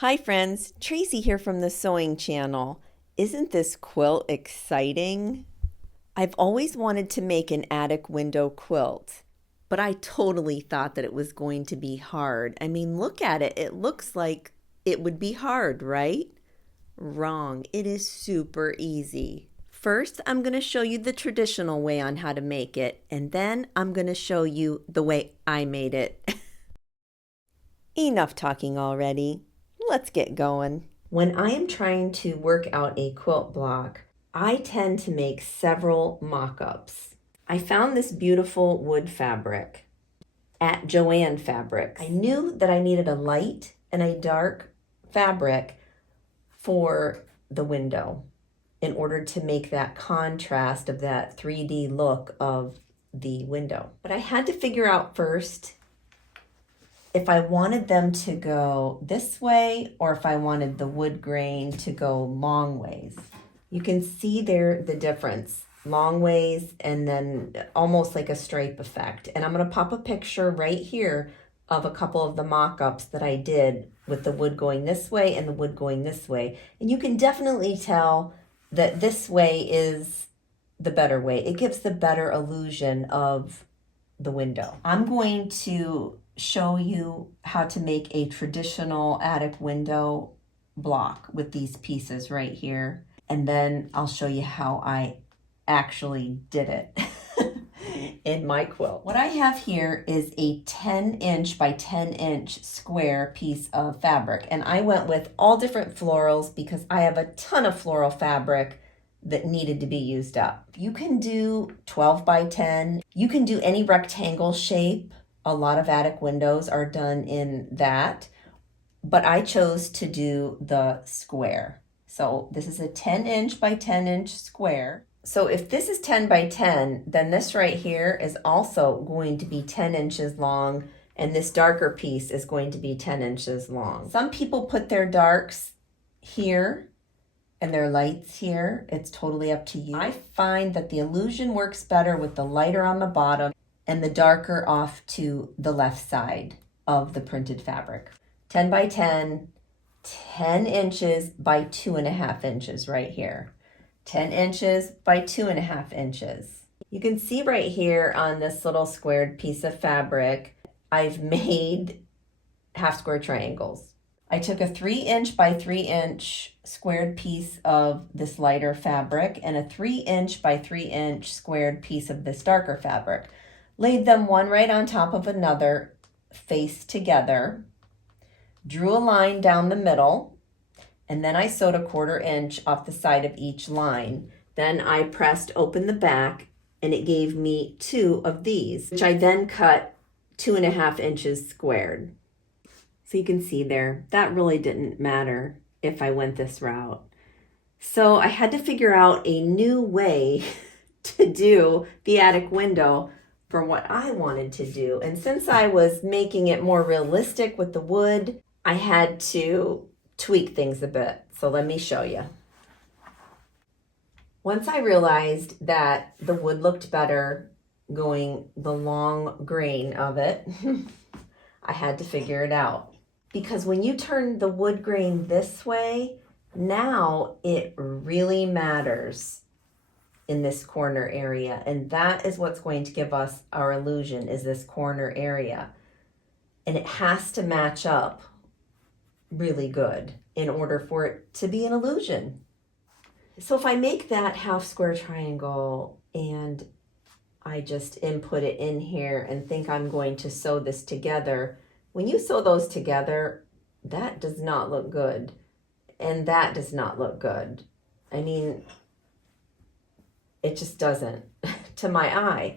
Hi friends, Tracy here from the Sewing Channel. Isn't this quilt exciting? I've always wanted to make an attic window quilt, but I totally thought that it was going to be hard. I mean, look at it. It looks like it would be hard, right? Wrong. It is super easy. First, I'm going to show you the traditional way on how to make it, and then I'm going to show you the way I made it. Enough talking already. Let's get going. When I am trying to work out a quilt block, I tend to make several mock-ups. I found this beautiful wood fabric at Joann Fabrics. I knew that I needed a light and a dark fabric for the window in order to make that contrast of that 3D look of the window. But I had to figure out first if I wanted them to go this way or if I wanted the wood grain to go long ways. You can see there the difference, long ways and then almost like a stripe effect. And I'm going to pop a picture right here of a couple of the mock-ups that I did with the wood going this way and the wood going this way. And you can definitely tell that this way is the better way. It gives the better illusion of the window. I'm going to show you how to make a traditional attic window block with these pieces right here. And then I'll show you how I actually did it in my quilt. What I have here is a 10-inch by 10-inch square piece of fabric. And I went with all different florals because I have a ton of floral fabric that needed to be used up. You can do 12 by 10. You can do any rectangle shape. A lot of attic windows are done in that, but I chose to do the square. So this is a 10-inch by 10-inch square. So if this is 10 by 10, then this right here is also going to be 10 inches long, and this darker piece is going to be 10 inches long. Some people put their darks here and their lights here. It's totally up to you. I find that the illusion works better with the lighter on the bottom and the darker off to the left side of the printed fabric. 10 by 10, 10 inches by 2.5 inches right here. 10 inches by 2.5 inches. You can see right here on this little squared piece of fabric, I've made half square triangles. I took a 3-inch by 3-inch squared piece of this lighter fabric and a 3-inch by 3-inch squared piece of this darker fabric. Laid them one right on top of another, face together, drew a line down the middle, and then I sewed a 1/4 inch off the side of each line. Then I pressed open the back and it gave me 2 of these, which I then cut 2.5 inches squared. So you can see there, that really didn't matter if I went this route. So I had to figure out a new way to do the attic window for what I wanted to do. And since I was making it more realistic with the wood, I had to tweak things a bit. So let me show you. Once I realized that the wood looked better going the long grain of it, I had to figure it out. Because when you turn the wood grain this way, now it really matters in this corner area, and that is what's going to give us our illusion, is this corner area. And it has to match up really good in order for it to be an illusion. So if I make that half square triangle and I just input it in here and think I'm going to sew this together, when you sew those together, that does not look good, and that does not look good. I mean, it just doesn't to my eye.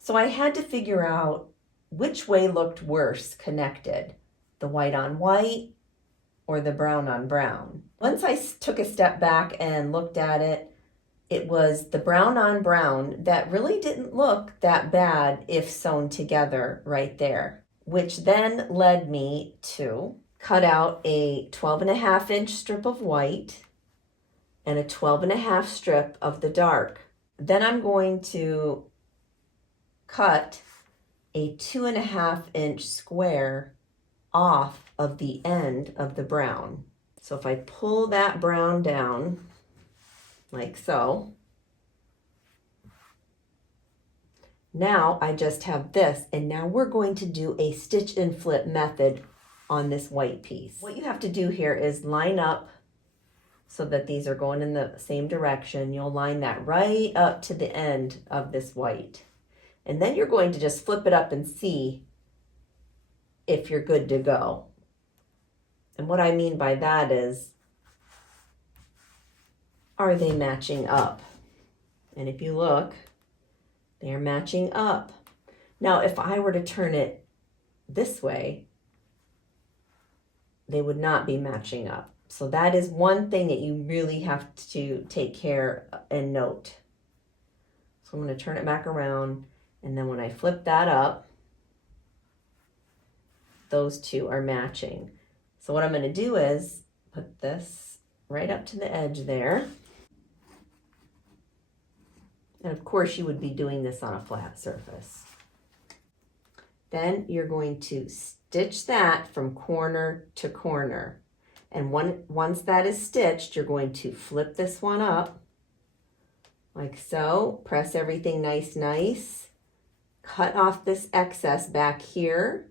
So I had to figure out which way looked worse connected, the white on white or the brown on brown. Once I took a step back and looked at it, it was the brown on brown that really didn't look that bad if sewn together right there, which then led me to cut out a 12.5-inch strip of white and a 12.5 strip of the dark. Then I'm going to cut a 2.5-inch square off of the end of the brown. So if I pull that brown down like so, now I just have this, and now we're going to do a stitch and flip method on this white piece. What you have to do here is line up so that these are going in the same direction. You'll line that right up to the end of this white. And then you're going to just flip it up and see if you're good to go. And what I mean by that is, are they matching up? And if you look, they're matching up. Now, if I were to turn it this way, they would not be matching up. So that is one thing that you really have to take care and note. So I'm going to turn it back around, and then when I flip that up, those two are matching. So what I'm going to do is put this right up to the edge there. And of course you would be doing this on a flat surface. Then you're going to stitch that from corner to corner. And once that is stitched, you're going to flip this one up like so. Press everything nice. Cut off this excess back here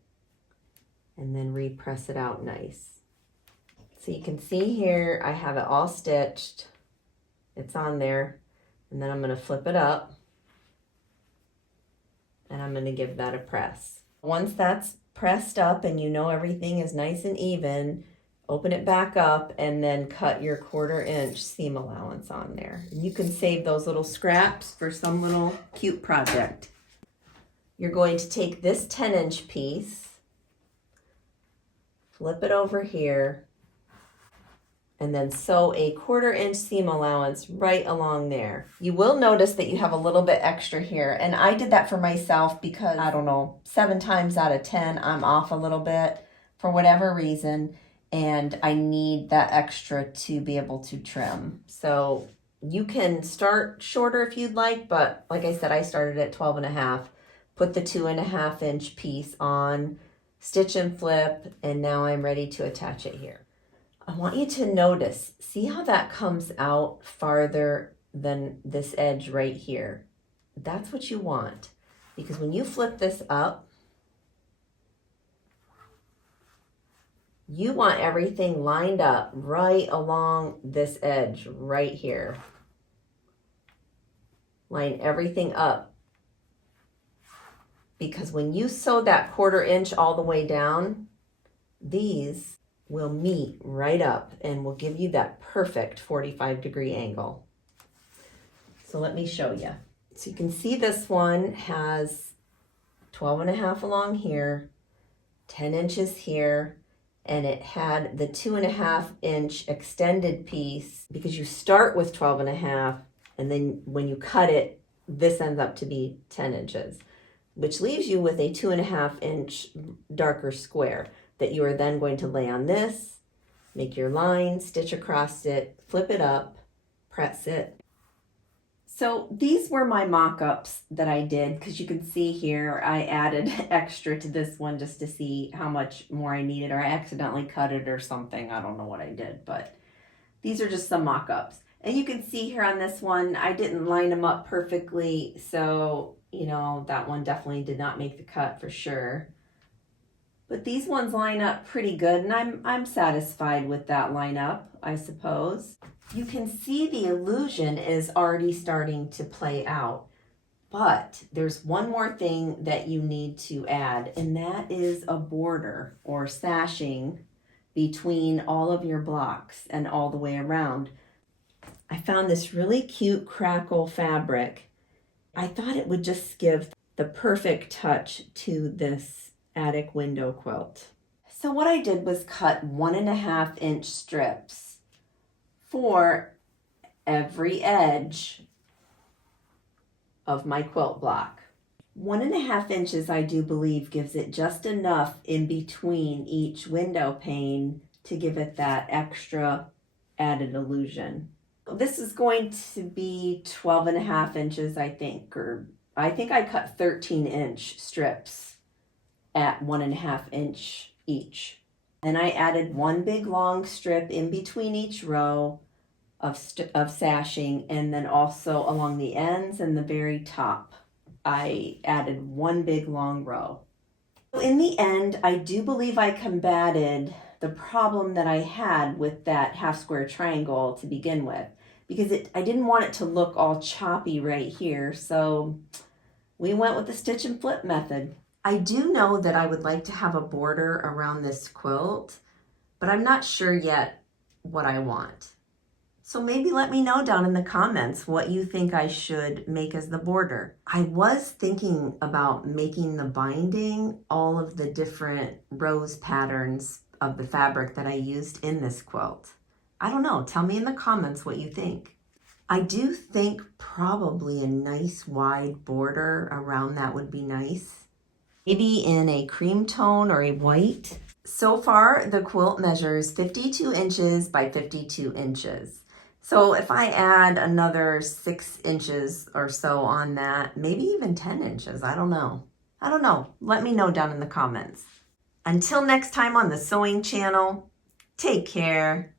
and then repress it out nice. So you can see here I have it all stitched. It's on there. And then I'm going to flip it up and I'm going to give that a press. Once that's pressed up and you know everything is nice and even, open it back up and then cut your 1/4 inch seam allowance on there. And you can save those little scraps for some little cute project. You're going to take this 10-inch piece, flip it over here, and then sew a 1/4 inch seam allowance right along there. You will notice that you have a little bit extra here, and I did that for myself because, I don't know, 7 times out of 10, I'm off a little bit for whatever reason, and I need that extra to be able to trim. So you can start shorter if you'd like, but like I said, I started at 12.5, put the 2.5 inch piece on, stitch and flip, and now I'm ready to attach it here. I want you to notice, see how that comes out farther than this edge right here? That's what you want, because when you flip this up, you want everything lined up right along this edge right here. Line everything up, because when you sew that 1/4 inch all the way down, these will meet right up and will give you that perfect 45-degree angle. So let me show you. So you can see this one has 12.5 along here, 10 inches here, and it had the 2.5 inch extended piece, because you start with 12.5 and then when you cut it, this ends up to be 10 inches, which leaves you with a 2.5 inch darker square that you are then going to lay on this, make your line, stitch across it, flip it up, press it. So these were my mock-ups that I did, because you can see here I added extra to this one just to see how much more I needed, or I accidentally cut it or something. I don't know what I did, but these are just some mock-ups. And you can see here on this one, I didn't line them up perfectly, so you know, that one definitely did not make the cut for sure. But these ones line up pretty good, and I'm satisfied with that lineup, I suppose. You can see the illusion is already starting to play out. But there's one more thing that you need to add, and that is a border or sashing between all of your blocks and all the way around. I found this really cute crackle fabric. I thought it would just give the perfect touch to this attic window quilt. So what I did was cut 1.5 inch strips for every edge of my quilt block. 1.5 inches, I do believe, gives it just enough in between each window pane to give it that extra added illusion. This is going to be 12.5 inches, I think, or I think I cut 13 inch strips at 1.5 inch each. Then I added one big long strip in between each row of sashing, and then also along the ends and the very top I added one big long row. In the end, I do believe I combated the problem that I had with that half square triangle to begin with, because I didn't want it to look all choppy right here, so we went with the stitch and flip method. I do know that I would like to have a border around this quilt, but I'm not sure yet what I want. So maybe let me know down in the comments what you think I should make as the border. I was thinking about making the binding all of the different rose patterns of the fabric that I used in this quilt. I don't know, tell me in the comments what you think. I do think probably a nice wide border around that would be nice. Maybe in a cream tone or a white. So far, the quilt measures 52 inches by 52 inches. So if I add another 6 inches or so on that, maybe even 10 inches, I don't know. Let me know down in the comments. Until next time on the Sewing Channel, take care.